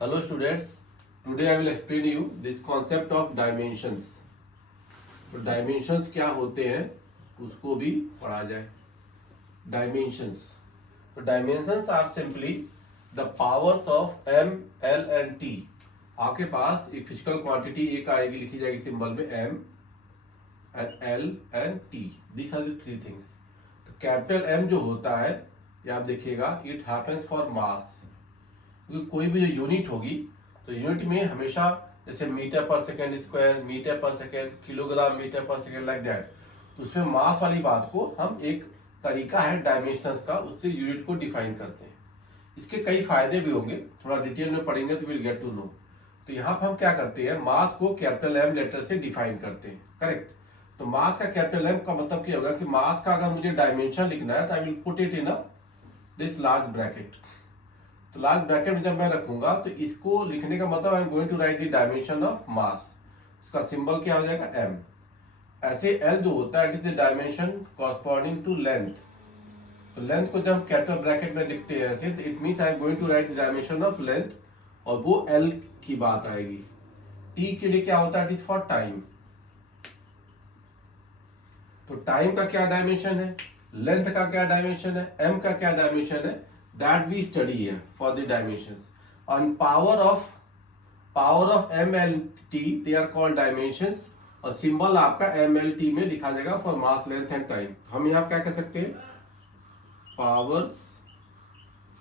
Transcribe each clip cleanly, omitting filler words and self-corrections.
Hello students, today I will explain you this concept of dimensions. तो dimensions क्या होते हैं उसको भी पढ़ा जाए. Dimensions. तो dimensions are simply the powers of m, l and t. आपके पास एक फिजिकल क्वांटिटी एक आएगी, लिखी जाएगी सिंबल में m and l and t. These are the three things. तो कैपिटल m जो होता है ये आप देखिएगा, it happens for mass. क्योंकि कोई भी जो यूनिट होगी तो यूनिट में हमेशा जैसे metre per second square, metre per second, kilogram metre per second, like that. तो उसमें मास वाली बात को हम एक तरीका है डायमेंशंस का, उससे यूनिट को डिफाइन करते हैं. इसके कई फायदे भी होंगे, थोड़ा डिटेल में पढ़ेंगे तो विल गेट टू नो. तो यहाँ पर हम क्या करते हैं, मास को कैपिटल एम लेटर से डिफाइन करते हैं. करेक्ट. तो मास का कैपिटल एम का मतलब क्या होगा कि मास का अगर मुझे डायमेंशन लिखना है तो I will put it in this large bracket. तो लार्ज ब्रैकेट में जब मैं रखूंगा तो इसको लिखने का मतलब I am going to write the dimension of mass. उसका सिंबल क्या हो जाएगा, m. ऐसे l जो होता है it is the dimension corresponding to length. तो लेंथ को जब कैपिटल ब्रैकेट में लिखते हैं ऐसे, तो it means I am going to write the dimension of length, और वो l की बात आएगी. t के लिए क्या होता है, इट इज फॉर टाइम. तो टाइम का क्या डायमेंशन है, लेंथ का क्या डायमेंशन है, m का क्या डायमेंशन है, that we study here for the dimensions. On power of mlt they are called dimensions, और सिंबल आपका mlt में लिखा जाएगा for mass, length and time. हम यहाँ क्या कह सकते हैं, powers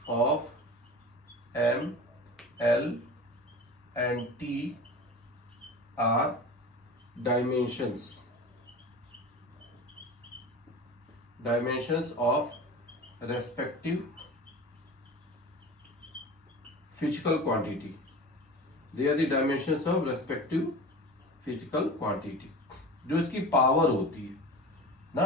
of m, l and t are dimensions of respective physical quantity. They are the dimensions of respective physical quantity. जो इसकी पावर होती है ना.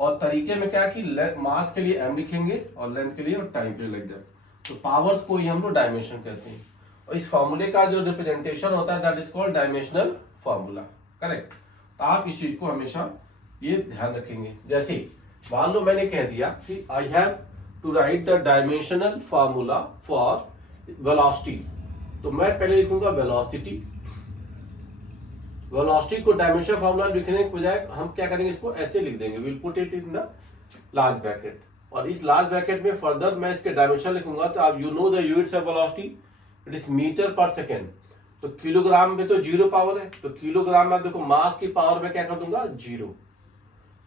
और तरीके में क्या कि मास के लिए m लिखेंगे और लेंथ के लिए और टाइम के लिए लिख दें. तो पावर्स को ही हम लोग डायमेंशन कहते हैं. और इस फॉर्मूले का जो रिप्रेजेंटेशन होता है that is called dimensional formula. Correct. तो आप इस चीज को हमेशा ये ध्यान रखेंगे. जैसे मान लो मैंने कह दिया कि I have to write the dimensional formula for velocity, तो मैं पहले लिखूंगा वेलोसिटी. वेलोसिटी को डायमेंशन फॉर्मूला लिखने के बजाय हम क्या करेंगे, इसको ऐसे लिख देंगे, will put it in the large bracket. और इस लार्ज ब्रैकेट में फर्दर मैं इसके डायमेंशन लिखूंगा. तो आप you know the units of velocity, it is metre per second. तो किलोग्राम में तो जीरो पावर है, तो किलोग्राम में देखो मास की पावर में क्या कर दूंगा, zero,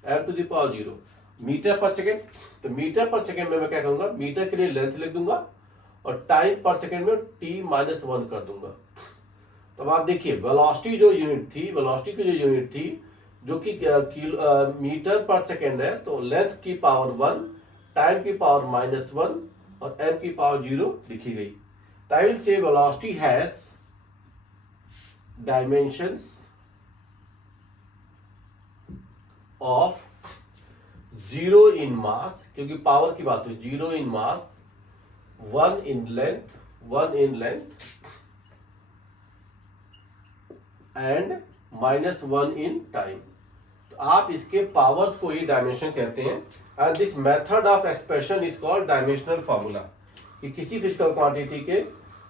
m to the power zero. Metre per second, तो मीटर पर सेकेंड में मैं क्या करूंगा, मीटर के लिए लेंथ लिख दूंगा और टाइम पर सेकेंड में t-1 कर दूंगा. तो अब आप देखिए वेलोसिटी जो यूनिट थी, वेलोसिटी की जो यूनिट थी जो कि मीटर पर सेकेंड है, तो लेंथ की पावर 1, टाइम की पावर -1 और m की पावर 0 लिखी गई. तो I will say velocity has dimensions of 0 in मास, क्योंकि पावर की बात हुई, 0 in mass, 1 in length and -1 in time. तो आप इसके पावर्स को ही डायमेंशन कहते हैं. And this method of expression is called dimensional formula. कि किसी फिजिकल क्वांटिटी के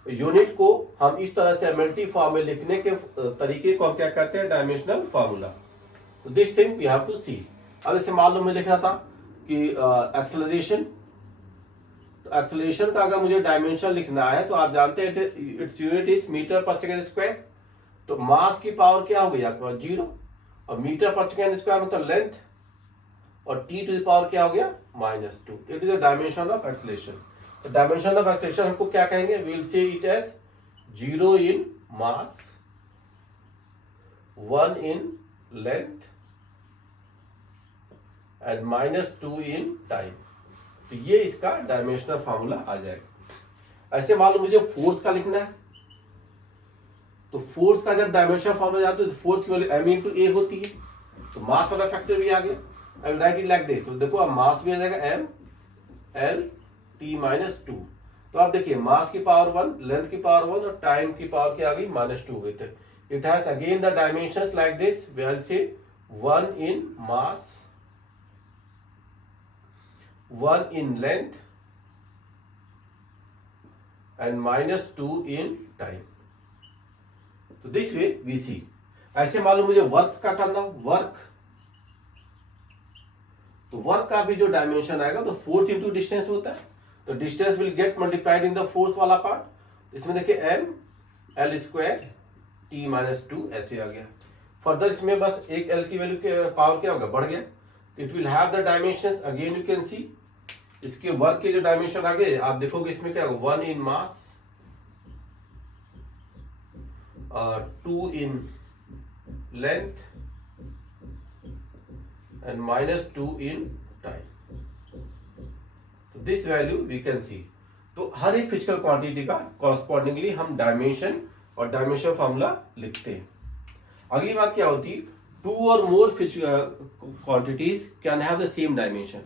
यूनिट को हम इस तरह से एमएलटी फॉर्म में लिखने के तरीके को हम क्या कहते हैं, डायमेंशनल फॉर्मूला. तो this thing we have to see. अब इसे मान लो मैं लिख रहा था कि एक्सेलरेशन. तो एक्सेलरेशन का अगर मुझे डायमेंशन लिखना है तो आप जानते हैं its unit is metre per second square. तो मास की पावर क्या हो गई आपके पास, जीरो, और मीटर पर सेकेंड स्क्वायर मतलब लेंथ, और t टू द पावर क्या हो गया, -2. It is the dimension of acceleration. तो डायमेंशन ऑफ एक्सेलरेशन हमको क्या कहेंगे, we will say it as 0 in mass, 1 in length and -2 in time. तो ये इसका डायमेंशनल फार्मूला आ जाएगा. ऐसे मान लो मुझे फोर्स का लिखना है, तो फोर्स का जब डायमेंशन फार्मूला जाता है तो फोर्स की वैल्यू m इंटू ए होती है. तो मास वाला फैक्टर भी आ गया. I will write it like this. तो देखो अब मास भी आ जाएगा m l t-2. तो आप देखिए मास की पावर 1, लेंथ की पावर 1 और टाइम की पावर क्या आ गई, -2 with it has again the dimensions like this. We will say 1 in mass, 1 in length and -2 in time. तो दिस वे वी सी. ऐसे मालूम मुझे वर्क का करना, वर्क, तो वर्क का भी जो डायमेंशन आएगा तो फोर्स इंटू डिस्टेंस होता है, तो distance will get multiplied in the force वाला पार्ट. इसमें देखिए एम एल स्क्वायर टी -2 ऐसे आ गया. फर्दर इसमें बस एक एल की वैल्यू के पावर क्या होगा, बढ़ गया. It will have the dimensions, again you can see इसके वर्क के जो डायमेंशन आ गए आप देखोगे इसमें क्या होगा, 1 in mass, 2 in length and -2 in time. तो this value we can see. तो हर एक फिजिकल क्वांटिटी का कॉरस्पॉन्डिंगली हम डायमेंशन और डायमेंशन फॉर्मूला लिखते हैं. अगली बात क्या होती है, 2 और more quantities can have the same dimension.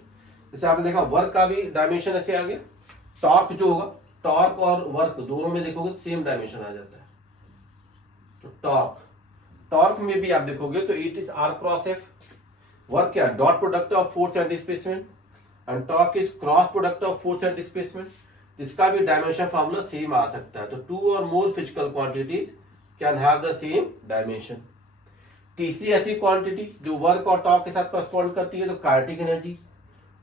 जैसे आपने देखा वर्क का भी डायमेंशन ऐसे आ गया. टॉर्क जो होगा, टॉर्क और वर्क दोनों में देखोगे सेम डायमेंशन आ जाता है. तो टॉर्क में भी आप देखोगे तो it is R cross F. Work क्या, dot product of force and displacement, and torque is cross product of force and displacement. इसका भी डायमेंशन फार्मूला सेम आ सकता है. तो 2 और more physical quantities can have the same dimension. तीसरी ऐसी quantity जो वर्क और टॉर्क के साथ कॉरस्पॉन्ड करती है तो काइनेटिक एनर्जी.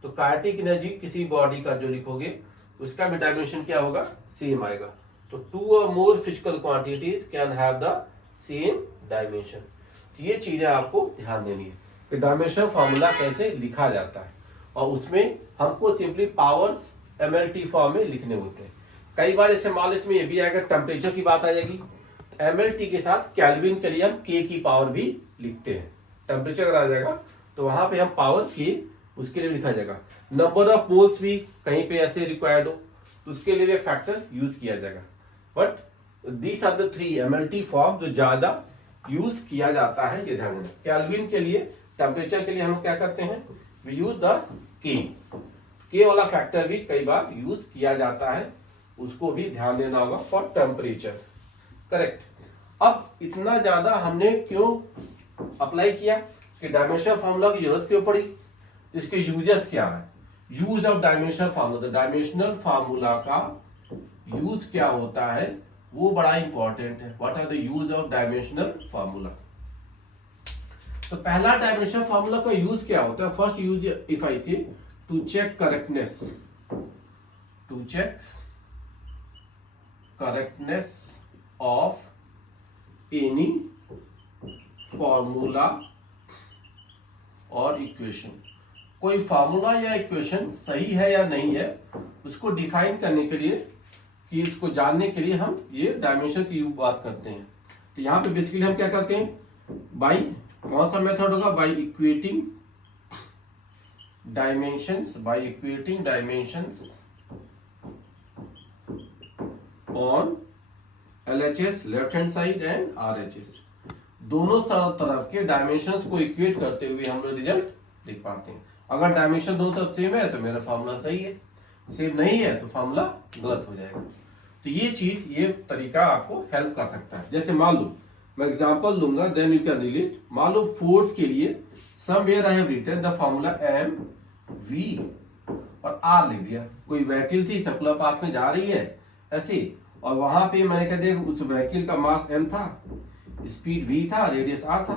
तो काइनेटिक एनर्जी किसी बॉडी का जो लिखोगे उसका भी डायमेंशन क्या होगा, सेम आएगा. तो 2 और more physical quantities can have the same dimension. ये चीजें आपको ध्यान देनी है कि डायमेंशन फॉर्मूला कैसे लिखा जाता है, और उसमें हमको सिंपली पावर्स MLT फॉर्म में लिखने होते हैं. कई बार ऐसे मान इसमें ये भी आएगा, टेम्परेचर की बात आ जाएगी, MLT के साथ केल्विन के लिए हम K की पावर भी लिखते हैं. टेम्परेचर अगर आ जाएगा तो वहां पे हम पावर K उसके लिए लिखा जाएगा. नंबर ऑफ मोल्स भी कहीं पे ऐसे रिक्वायर्ड हो तो उसके लिए भी एक फैक्टर यूज किया जाएगा. But these are the 3 MLT form जो ज्यादा यूज किया जाता है, ये ध्यान देना. केल्विन के लिए, टेम्परेचर के लिए हम क्या करते हैं, वी यूज द के वाला फैक्टर भी कई बार यूज किया जाता है, उसको भी ध्यान देना होगा फॉर टेम्परेचर. करेक्ट. अब इतना ज्यादा हमने क्यों अप्लाई किया कि डायमेंशन फार्मूला की जरूरत क्यों पड़ी, इसके यूजेस क्या है. Use of dimensional formula, dimensional formula का यूज क्या होता है वो बड़ा इंपॉर्टेंट है. What are the use of dimensional formula. तो पहला डायमेंशनल फार्मूला का यूज क्या होता है, first use if I say to check correctness, to check correctness of any formula और इक्वेशन. कोई फार्मूला या इक्वेशन सही है या नहीं है उसको डिफाइन करने के लिए, कि इसको जानने के लिए हम ये डायमेंशन की बात करते हैं. तो यहां पे बेसिकली हम क्या करते हैं, बाई कौन सा मेथड होगा, by equating dimensions, by equating dimensions on LHS left hand side and RHS. दोनों तरफ के डायमेंशंस को इक्वेट करते हुए हम लोग रिजल्ट लिख पाते हैं. अगर डायमेंशन दोनों तरफ सेम है तो मेरा फार्मूला सही है, सेम नहीं है तो फार्मूला गलत हो जाएगा. तो ये चीज, ये तरीका आपको हेल्प कर सकता है. जैसे मान लो मैं एग्जांपल लूंगा, देन यू कैन रिलेट. मान लो फोर्स के लिए somewhere I have written the formula M V और R लिख दिया. कोई व्हीकल थी सर्कुलर पाथ में जा रही है ऐसे, और वहां पे मैंने कह दिया उस व्हीकल का मास M था, स्पीड V था, रेडियस R था.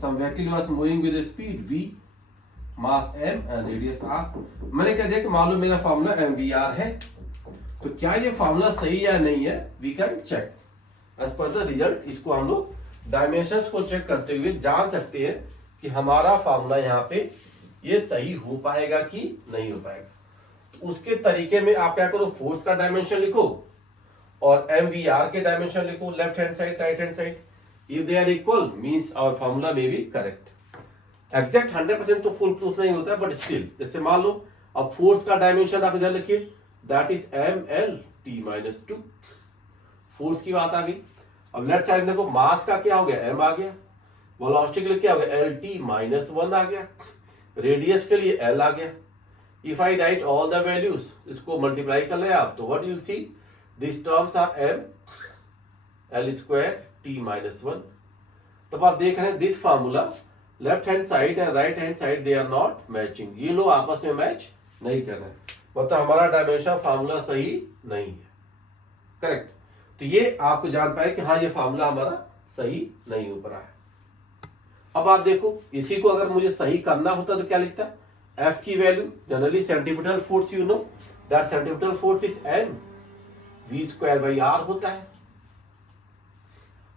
Some vehicle was moving with speed V, mass M and radius R. मैंने कह दिया कि मान लो मेरा फार्मूला MVR है. तो क्या ये फार्मूला सही या नहीं है, we can check as per the result. इसको हम लोग डायमेंशंस को चेक करते हुए जान सकते हैं कि हमारा फार्मूला यहाँ पे ये सही हो पाएगा कि नहीं हो पाएगा. तो उसके तरीके में आप क्या करो, फोर्स का डायमेंशन लिखो और MVR के डायमेंशन लिखो, left hand side right hand side. If they are equal means our formula may be correct. Exact 100% तो फुल प्रूफ नहीं होता, बट स्टिल जैसे मान लो अब फोर्स का डायमेंशन आप इधर लिखिए, दैट इज MLT-2. फोर्स की बात आ गई. अब लेफ्ट साइड देखो, मास का क्या हो गया, M आ गया. वेलोसिटी के लिए क्या हो गया, LT-1 आ गया. रेडियस के लिए L आ गया. If I write all the values, इसको मल्टीप्लाई कर ले आप, तो what you will see, this terms are ML²T-1. तब आप देख रहे हैं this formula left hand side and right hand side they are not matching. ये लोग आपस में मैच नहीं कर रहे, मतलब हमारा डायमेंशन फार्मूला सही नहीं है. करेक्ट। तो ये आपको जान पाए कि हाँ ये फार्मूला हमारा सही नहीं हो रहा है। अब आप देखो, इसी को अगर मुझे सही करना होता तो क्या लिखता, एफ की value generally centimetre force, you know that centimetre force is M V square by R होता है।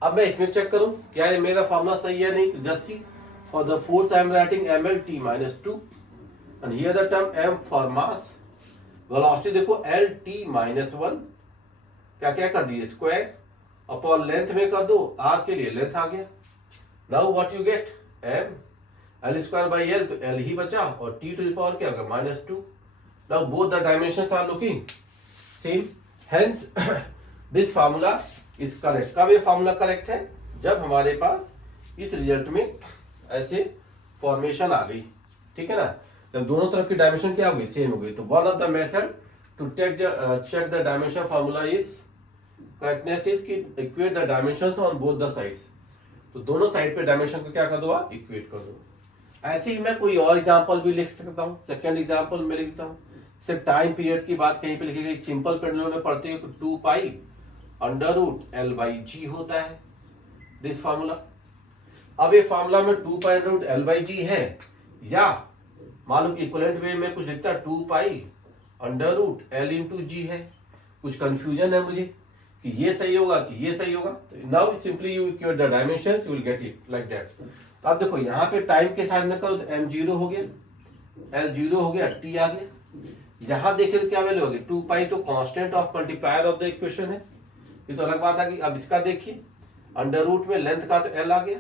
अब मैं इसमें चेक करूं क्या ये मेरा फार्मूला सही है नहीं, तो just see for the force I am writing M L T minus two and here the term M for mass, velocity देखो एल टी माइनस वन, क्या क्या कर दिए स्क्वायर अपॉन लेंथ में कर दो, आर के लिए लेंथ आ गया। Now what you get, M L square by L, तो एल ही बचा और टी टू द पावर क्या होगा minus two. Now both the dimensions are looking same, hence this formula is correct. कब ये फार्मूला करेक्ट है, जब हमारे पास इस रिजल्ट में ऐसे फॉर्मेशन आ गई, ठीक है ना, जब दोनों तरफ की डायमेंशन क्या हो गई सेम हो गई। तो one of the method to check the dimension formula is correctness is कि equate the dimensions on both the sides. तो दोनों साइड पे डायमेंशन को क्या कर दो आप, इक्वेट कर दो। ऐसे ही मैं कोई और एग्जांपल भी लिख सकता हूँ। सेकंड एग्जांपल में लिखता हूँ, सिर्फ टाइम पीरियड की बात कहीं पे लिखी गई, सिंपल पेंडुलम में पढ़ते हो 2 pi under root L by G होता है दिस फार्मूला। अब ये फार्मूला में 2 pi under root L by G है, या मालूम इक्विवेलेंट वे में कुछ लिखता है 2 pi under root L into G है। कुछ कंफ्यूजन है मुझे कि ये सही होगा कि ये सही होगा। तो now simply you equate the dimensions, you will get it like that. तो आप देखो यहाँ पे टाइम के साथ में करो तो एम जीरो हो गया, एल जीरो हो गया, टी आ गया। यहां देखिए तो क्या वैल्यू होगी 2 पाई, तो constant of multiplier of the equation है, ये तो अलग बात आ गई। अब इसका देखिए अंडर रूट में लेंथ का तो एल आ गया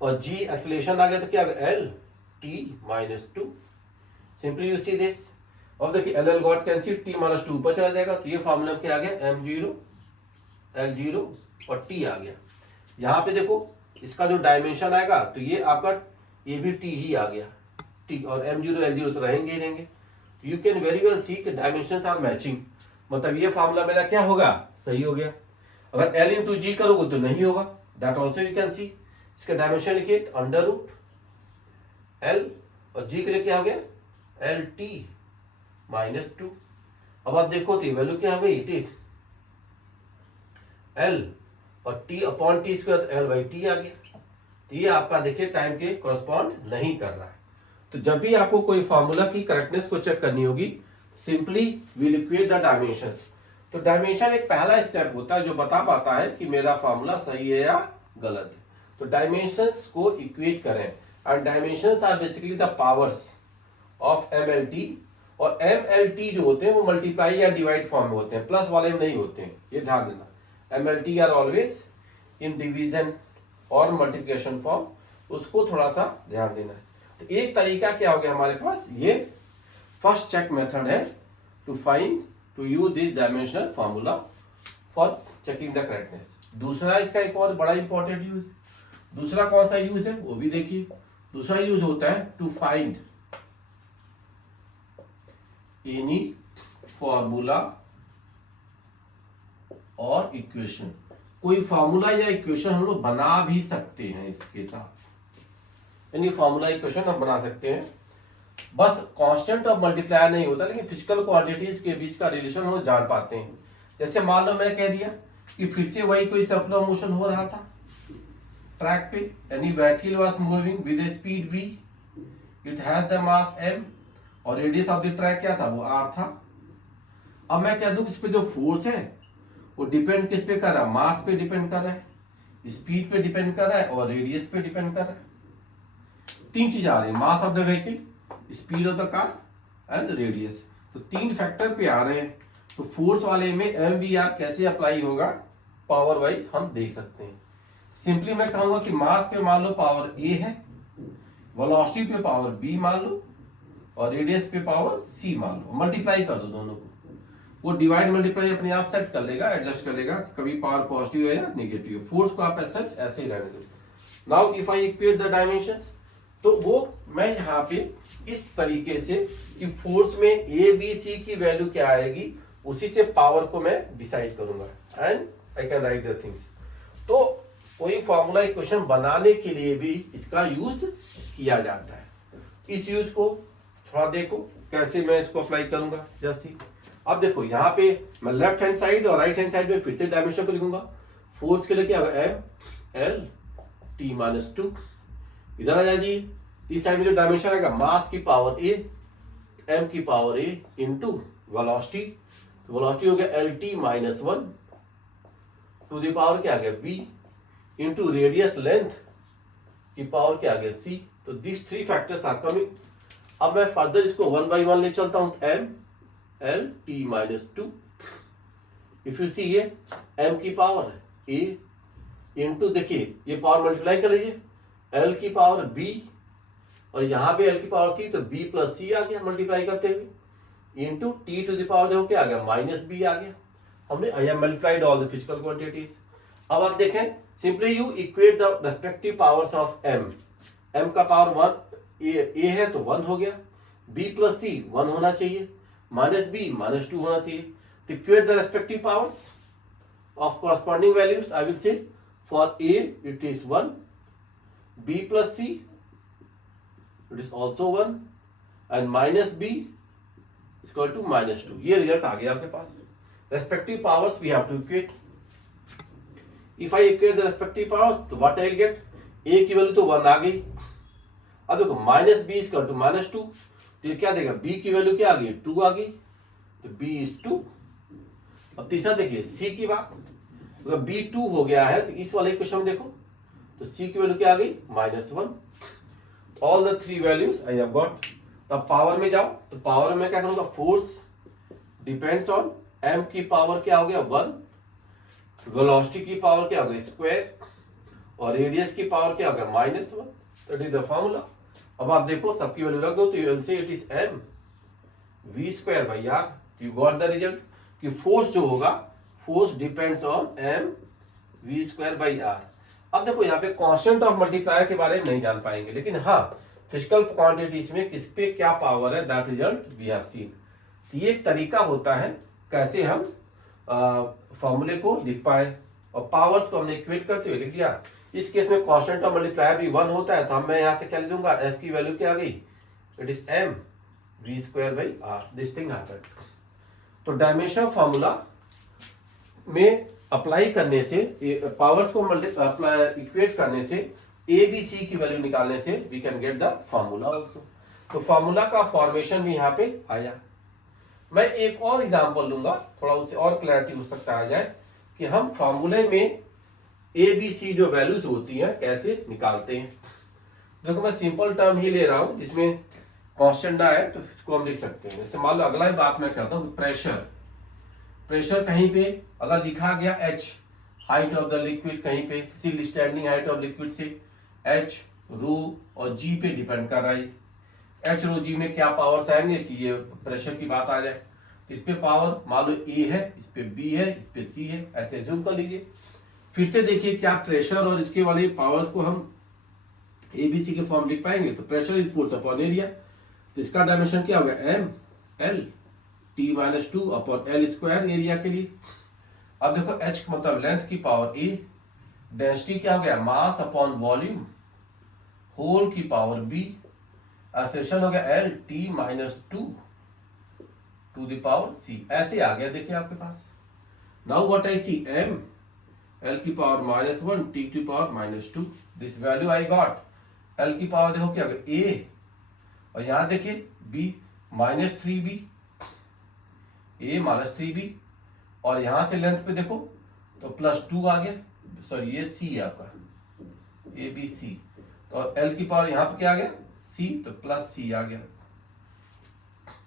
और जी एक्सेलरेशन आ गया, तो क्या L T minus to. Simply you see this. अब देखिए L L got cancel, T minus to ऊपर चला जाएगा, तो ये फार्मूला क्या आ गया एम जीरो एल जीरो और टी आ गया। यहाँ पे देखो इसका जो डायमेंशन आएगा तो ये आपका ये भी टी ही आ गया, टी और एम जीरो एल जीरो तो रहेंगे ही रहेंगे। यू कैन वेरी वेल सी कि डायमेंशंस आर मैचिंग, मतलब ये फार्मूला मेरा क्या होगा, सही हो गया। अगर एल इंटू जी करोगे तो नहीं होगा, that also you can see. इसका डायमेंशन लिखिए अंडर रूट एल और जी के लिए क्या हो गया एल टी माइनस टू। अब आप देखो तो वैल्यू क्या हो गई, इट इज एल और T upon T square, L by T आ गया। तो ये आपका देखिए टाइम के कॉरस्पॉन्ड नहीं कर रहा है। तो जब भी आपको कोई फार्मूला की करेक्टनेस को चेक करनी होगी, simply will equate the dimensions. तो डायमेंशन एक पहला स्टेप होता है जो बता पाता है कि मेरा फार्मूला सही है या गलत है। तो डायमेंशंस को इक्वेट करें, and dimensions are basically the powers of M L T. और एम एल टी जो होते हैं वो मल्टीप्लाई या डिवाइड फॉर्म में होते हैं, प्लस वाले में नहीं होते हैं, ये ध्यान देना। M L T are always in division और मल्टीप्लिकेशन फॉर्म, उसको थोड़ा सा ध्यान देना है। तो एक तरीका क्या हो गया हमारे पास, ये फर्स्ट चेक मेथड है to find to use this dimensional formula for checking the correctness. दूसरा इसका एक और बड़ा इंपॉर्टेंट यूज, दूसरा कौन सा यूज है वो भी देखिए। दूसरा यूज होता है टू फाइंड एनी फॉर्मूला और इक्वेशन। कोई फॉर्मूला या इक्वेशन हम लोग बना भी सकते हैं इसके साथ, यानी फॉर्मूला इक्वेशन हम बना सकते हैं। बस कांस्टेंट और मल्टीप्लायर नहीं होता, लेकिन फिजिकल क्वांटिटीज के बीच का रिलेशन हम लोग जान पाते हैं। जैसे मान लो मैंने कह दिया कि फिर से वही कोई सर्कुलर मोशन हो रहा था ट्रैक पे, यानी vehicle was moving with A speed v, it has the mass m और रेडियस ऑफ द ट्रैक क्या था, वो r था। अब मैं कह दूं इस पे जो फोर्स है वो डिपेंड किस पे कर रहा है, मास पे डिपेंड कर रहा है, स्पीड पे डिपेंड कर रहा है और रेडियस पे डिपेंड कर रहा है। तीन चीज आ रही है, mass of the vehicle, speed of the car and radius. तो तीन फैक्टर पे आ रहे हैं। तो फोर्स वाले में एमवीआर कैसे अप्लाई होगा पावर वाइज हम देख सकते हैं। सिंपली मैं कहूंगा कि मास पे मान लो पावर ए है, वेलोसिटी पे पावर बी मान लो और रेडियस पे पावर सी मान लो, मल्टीप्लाई कर दो दोनों को, वो डिवाइड मल्टीप्लाई अपने आप सेट कर लेगा, एडजस्ट कर लेगा, कभी पावर पॉजिटिव है या नेगेटिव। फोर्स को आप सच ऐसे ही रहने दो। Now if I equate the dimensions, तो वो मैं यहाँ पे इस तरीके से कि फोर्स में ए बी सी की वैल्यू क्या आएगी, उसी से पावर को मैं डिसाइड करूंगा and I can write the things. तो कोई फॉर्मूला इक्वेशन बनाने के लिए भी इसका यूज किया जाता है। इस यूज को थोड़ा देखो कैसे मैं इसको अप्लाई करूंगा। जैसे अब देखो यहाँ पे मैं लेफ्ट हैंड साइड और राइट हैंड साइड में फिर से डायमेंशन को लिखूंगा। फोर्स के लिए क्या होगा, M L T minus two. इधर आ जाइए, इस साइड में जो डायमेंशन आएगा मास की पावर ए, एम की पावर ए इंटू वेलोसिटी, तो वेलोसिटी हो गया L T minus one to the power क्या आ गया बी इंटू रेडियस लेंथ की पावर क्या आ गया सी। तो this three factors are coming. अब मैं फर्दर इसको वन बाई वन ले चलता हूं। M L T minus two, if you see ये एम की पावर ए इंटू, देखिए ये पावर मल्टीप्लाई कर लीजिए, एल की पावर बी और यहां पे एल की पावर सी, तो बी प्लस सी आ गया मल्टीप्लाई करते हुए into T to the power देखो क्या आ गया माइनस बी आ गया। हमने I am multiplied all the physical quantities. अब आप देखें, simply you equate the respective powers of M. M का पावर वन ए है तो वन हो गया, बी प्लस सी वन होना चाहिए, माइनस बी माइनस टू होना चाहिए। तो equate the respective powers of corresponding values. I will say for A it is 1, B plus C it is also 1 and minus B is equal to minus 2. ये result आ गया आपके पास। Respective powers we have to equate. If I equate the respective powers, तो what I will get? A की value तो 1 आ गई। अब देखो minus B is two minus two, तो ये क्या देगा, B की वैल्यू क्या आ गई 2 आ गई, तो B इज 2। अब तीसरा देखिए C की बात, अगर बी टू हो गया है तो इस वाले क्वेश्चन में देखो तो सी की वैल्यू क्या आ गई minus one. All the three values I have got. अब पावर में जाओ, तो पावर में क्या करूंगा, फोर्स डिपेंड्स ऑन एम की पावर क्या हो गया 1, वेलोसिटी की पावर क्या हो गया स्क्वायर और रेडियस की पावर क्या हो गया minus one. That is the formula. अब आप देखो सबकी वैल्यू रख दो, तो you will say it is M V square by R. You got the result कि फोर्स जो होगा, force depends on M V square by R. अब देखो यहाँ पे कांस्टेंट ऑफ मल्टीप्लायर के बारे में नहीं जान पाएंगे, लेकिन हाँ फिजिकल क्वांटिटीज में किस पे क्या पावर है, that result we have seen. तो ये एक तरीका होता है कैसे हम फॉर्मूले को लिख पाए, और पावर्स को हमने इक्वेट करते हुए लिख दिया। इस केस में कांस्टेंट ऑफ मल्टीप्लायर भी 1 होता है, तो मैं यहाँ से क्या लिख दूंगा, एफ की वैल्यू क्या आ गई, it is M V square by R. This thing happened. तो डायमेंशन फॉर्मूला में अप्लाई करने से, पावर्स को इक्वेट करने से, ए बी सी की वैल्यू निकालने से we can get the formula also. तो फॉर्मूला का फॉर्मेशन भी यहाँ पे आया। मैं एक और एग्जांपल लूंगा, थोड़ा उसे और क्लैरिटी हो सकता आ जाए कि हम फॉर्मूले में ए बी सी जो वैल्यूज होती हैं कैसे निकालते हैं। देखो मैं सिंपल टर्म ही ले रहा हूं जिसमें कांस्टेंट ना है, तो इसको हम लिख सकते हैं। जैसे मान लो अगला ही बात मैं करता हूँ, प्रेशर कहीं पे अगर लिखा गया h, height of the liquid कहीं पे किसी स्टैंडिंग हाइट ऑफ लिक्विड से h, रो और g पे डिपेंड कर रहा है। h, रो, g में क्या पावर्स आएंगे कि ये प्रेशर की बात आ जाए, तो इस पे पावर मान लो a है, इस पे b है, इस पे c है, ऐसे एज्यूम कर लीजिए। फिर से देखिए क्या प्रेशर और इसके वाले पावर्स को हम ए बी सी के फॉर्म लिख पाएंगे। तो pressure is force upon area, तो इसका डायमेंशन क्या होगा, M L T minus two upon L square area के लिए। अब देखो h मतलब लेंथ की पावर a, डेंसिटी क्या हो गया मास अपॉन वॉल्यूम होल की पावर b, एक्सेलरेशन हो गया L T minus two to the power c। ऐसे आ गया देखिए आपके पास। Now what I see, m L की power minus one T to power minus two, this value I got. L की पावर देखो क्या होगा a, और यहां देखिए b minus three B, A minus three B, और यहां से लेंथ पे देखो तो प्लस टू आ गया, सॉरी ये सी है आपका ए बी सी, तो एल की पावर यहां पे क्या आ गया सी, तो प्लस सी आ गया।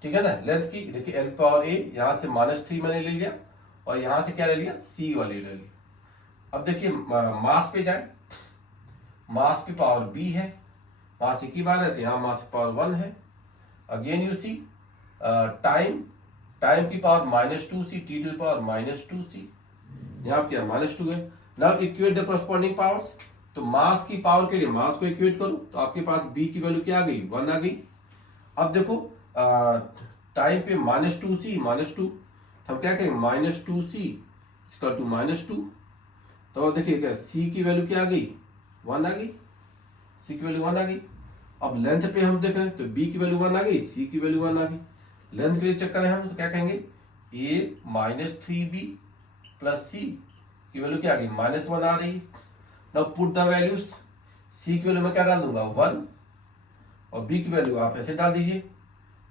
ठीक है ना, लेंथ की देखिए एल पावर ए, यहां से माइनस थ्री मैंने ले लिया और यहां से क्या ले लिया सी वाली ले लिया। अब देखिए मास पे जाए, मास की पावर बी है, मास एक ही बार है तो यहाँ मास की पावर वन है। अगेन यू सी टाइम की power minus two C, T to power minus two C, यहाँ क्या माइनस टू है। Now equate the corresponding powers, तो मास की पावर के लिए मास को इक्वेट करो, तो आपके पास बी की वैल्यू क्या आ गई 1 आ गई। अब देखो टाइम पे minus two C minus two, हम क्या कहेंगे minus two C equal to minus two, तो देखिए क्या सी की वैल्यू क्या आ गई 1 आ गई, सी की वैल्यू 1 आ गई। अब लेंथ पे हम देख रहे हैं तो बी की वैल्यू 1 आ गई, सी की वैल्यू 1 आ गई। लेंथ के लिए चेक करें हम तो क्या कहेंगे ए माइनस 3b प्लस सी की वैल्यू क्या आ गई -1 आ रही है। नाउ पुट द वैल्यूज, सी की वैल्यू में क्या डाल दूंगा 1 और बी की वैल्यू आप ऐसे डाल दीजिए,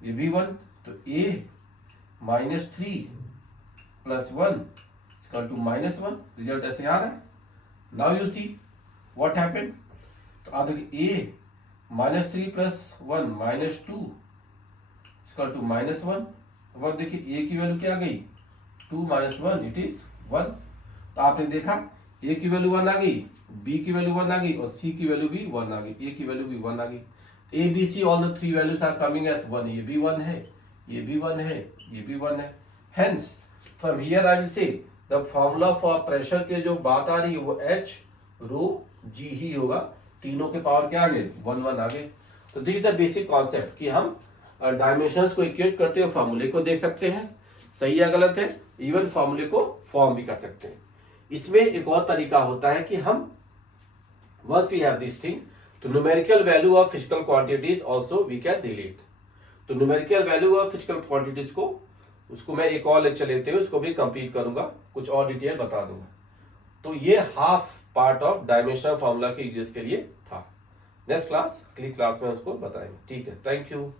ये भी 1, तो ए -3 प्लस 1 इक्वल टू -1, रिजल्ट ऐसे आ रहा है। Now you see what happened, तो आप देखिए ए -3 प्लस 1 -2 इक्वल टू -1। अब आप देखिए ए की वैल्यू क्या आ गई 2 - 1 इट इज 1। तो आपने देखा ए की वैल्यू 1 आ गई, बी की वैल्यू 1 आ गई और सी की वैल्यू भी 1 आ गई, ए की वैल्यू भी 1 आ गई। A B C all the 3 values are coming as 1, ये भी 1 है, ये भी 1 है, ये भी 1 है। Hence from here I will say the formula for pressure के जो बात आ रही है वो H रो G ही होगा, तीनों के पावर क्या आ गए 1 1 आ गए। तो this is the basic concept कि हम डायमेंशंस को इक्वेट करते हुए फॉर्मूले को देख सकते हैं, सही या गलत है, इवन फॉर्मूले को फॉर्म भी कर सकते हैं। इसमें एक और तरीका होता है कि हम once we have this thing तो numerical value of physical quantities also we can delete। तो numerical value of physical quantities को उसको मैं एक और लेक्चर लेते हुए उसको भी कंप्लीट करूंगा, कुछ और डिटेल बता दूंगा। तो ये half part of dimensional formula के यूजेस के लिए था। नेक्स्ट क्लास अगली क्लास में उसको बताएंगे। ठीक है, थैंक यू।